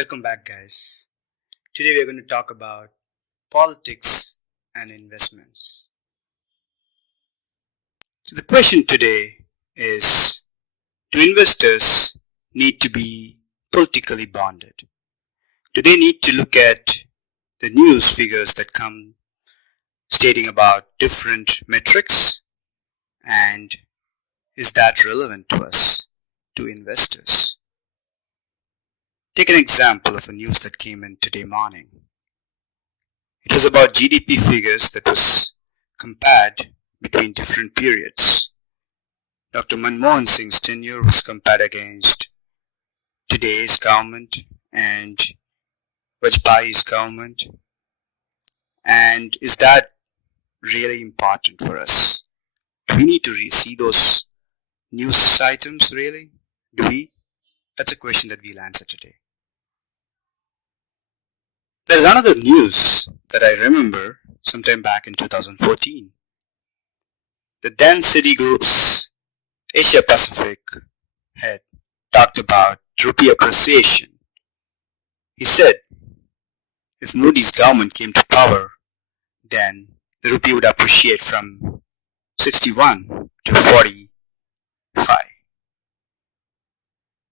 Welcome back, guys. Today we are going to talk about politics and investments. So, the question today is, do investors need to be politically bonded? Do they need to look at the news figures that come stating about different metrics? And is that relevant to us, to investors? Take an example of a news that came in today morning. It was about GDP figures that was compared between different periods. Dr. Manmohan Singh's tenure was compared against today's government and Vajpayee's government. And is that really important for us? Do we need to see those news items really? Do we? That's a question that we'll answer today. There's another news that I remember sometime back in 2014. The then Citigroup's Asia Pacific head talked about rupee appreciation. He said if Modi's government came to power, then the rupee would appreciate from 61 to 45.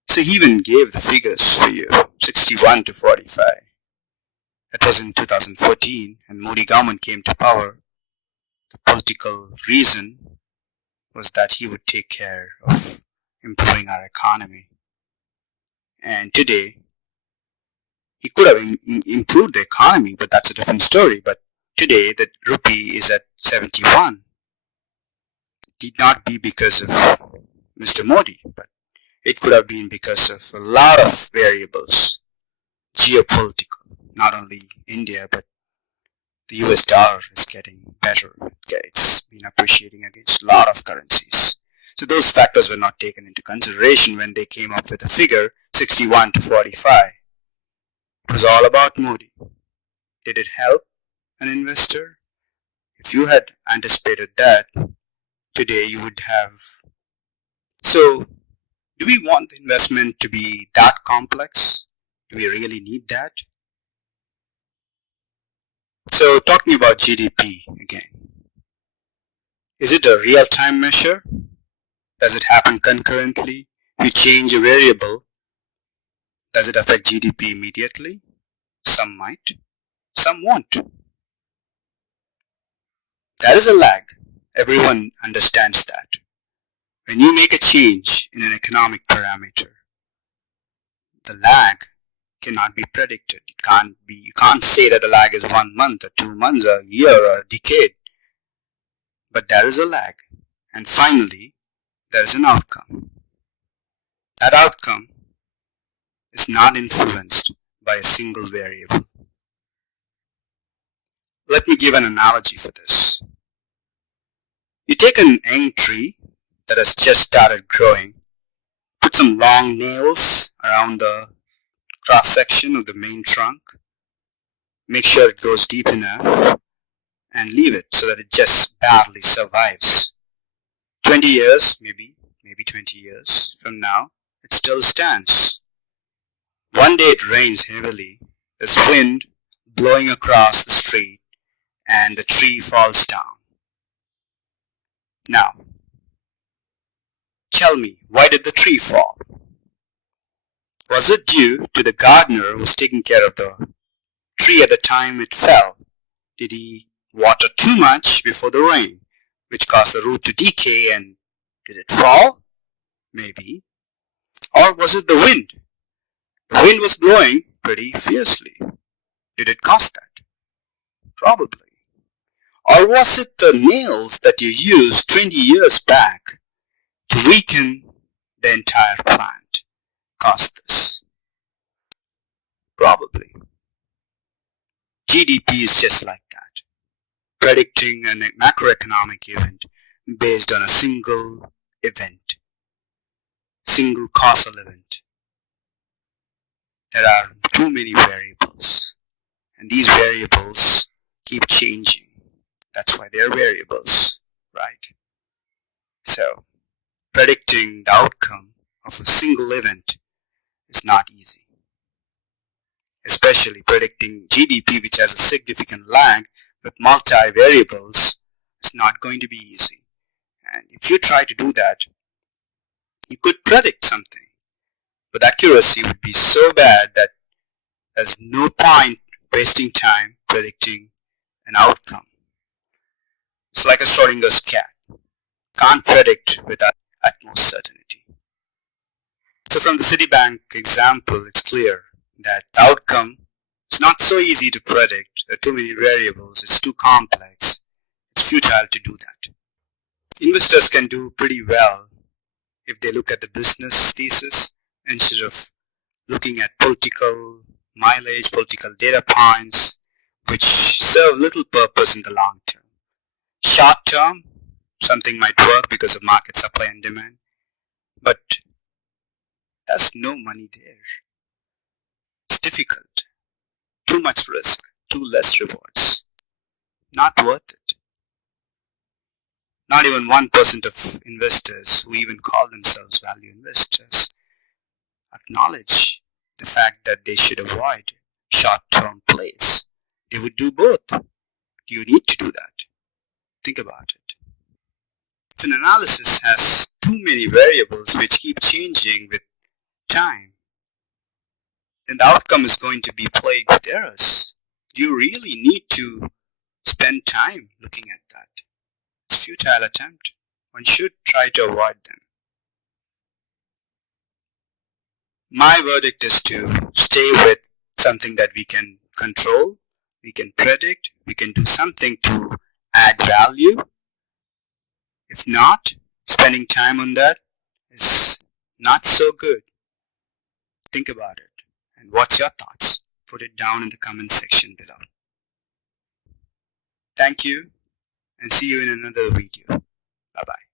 So he even gave the figures for you, 61 to 45. That was in 2014, and Modi government came to power. The political reason was that he would take care of improving our economy. And today, he could have improved the economy, but that's a different story. But today, the rupee is at 71. It did not be because of Mr. Modi, but it could have been because of a lot of variables, geopolitical. Not only India, but the US dollar is getting better. It's been appreciating against a lot of currencies. So those factors were not taken into consideration when they came up with the figure 61 to 45. It was all about Modi. Did it help an investor? If you had anticipated that, today you would have. So, do we want the investment to be that complex? Do we really need that? So, talking about GDP again, is it a real-time measure? Does it happen concurrently? If you change a variable, does it affect GDP immediately? Some might, some won't. There is a lag. Everyone understands that. When you make a change in an economic parameter, the lag cannot be predicted. You can't say that the lag is 1 month or 2 months or a year or a decade. But there is a lag. And finally, there is an outcome. That outcome is not influenced by a single variable. Let me give an analogy for this. You take an young tree that has just started growing, put some long nails around the cross-section of the main trunk, make sure it goes deep enough, and leave it so that it just barely survives. 20 years, maybe 20 years from now, it still stands. One day it rains heavily, there's wind blowing across the street, and the tree falls down. Now, tell me, why did the tree fall? Was it due to the gardener who was taking care of the tree at the time it fell? Did he water too much before the rain, which caused the root to decay, and did it fall? Maybe. Or was it the wind? The wind was blowing pretty fiercely. Did it cause that? Probably. Or was it the nails that you used 20 years back to weaken the entire plant caused this? Probably. GDP is just like that, predicting a macroeconomic event based on a single event, single causal event. There are too many variables, and these variables keep changing. That's why they're variables, right? So, predicting the outcome of a single event is not easy. especially predicting GDP, which has a significant lag with multi-variables, is not going to be easy. And if you try to do that, you could predict something, but accuracy would be so bad that there's no point wasting time predicting an outcome. It's like a Schrodinger's cat. Can't predict with utmost certainty. So from the Citibank example, it's clear that the outcome is not so easy to predict. There are too many variables. It's too complex. It's futile to do that. Investors can do pretty well if they look at the business thesis instead of looking at political mileage, political data points, which serve little purpose in the long term. Short term, something might work because of market supply and demand, but there's no money there. It's difficult. Too much risk, too less rewards. Not worth it. Not even 1% of investors who even call themselves value investors acknowledge the fact that they should avoid short-term plays. They would do both. Do you need to do that? Think about it. If an analysis has too many variables which keep changing with time, then the outcome is going to be plagued with errors. Do you really need to spend time looking at that? It's a futile attempt. One should try to avoid them. My verdict is to stay with something that we can control, we can predict, we can do something to add value. If not, spending time on that is not so good. Think about it. And what's your thoughts? Put it down in the comment section below. Thank you, and see you in another video. Bye-bye.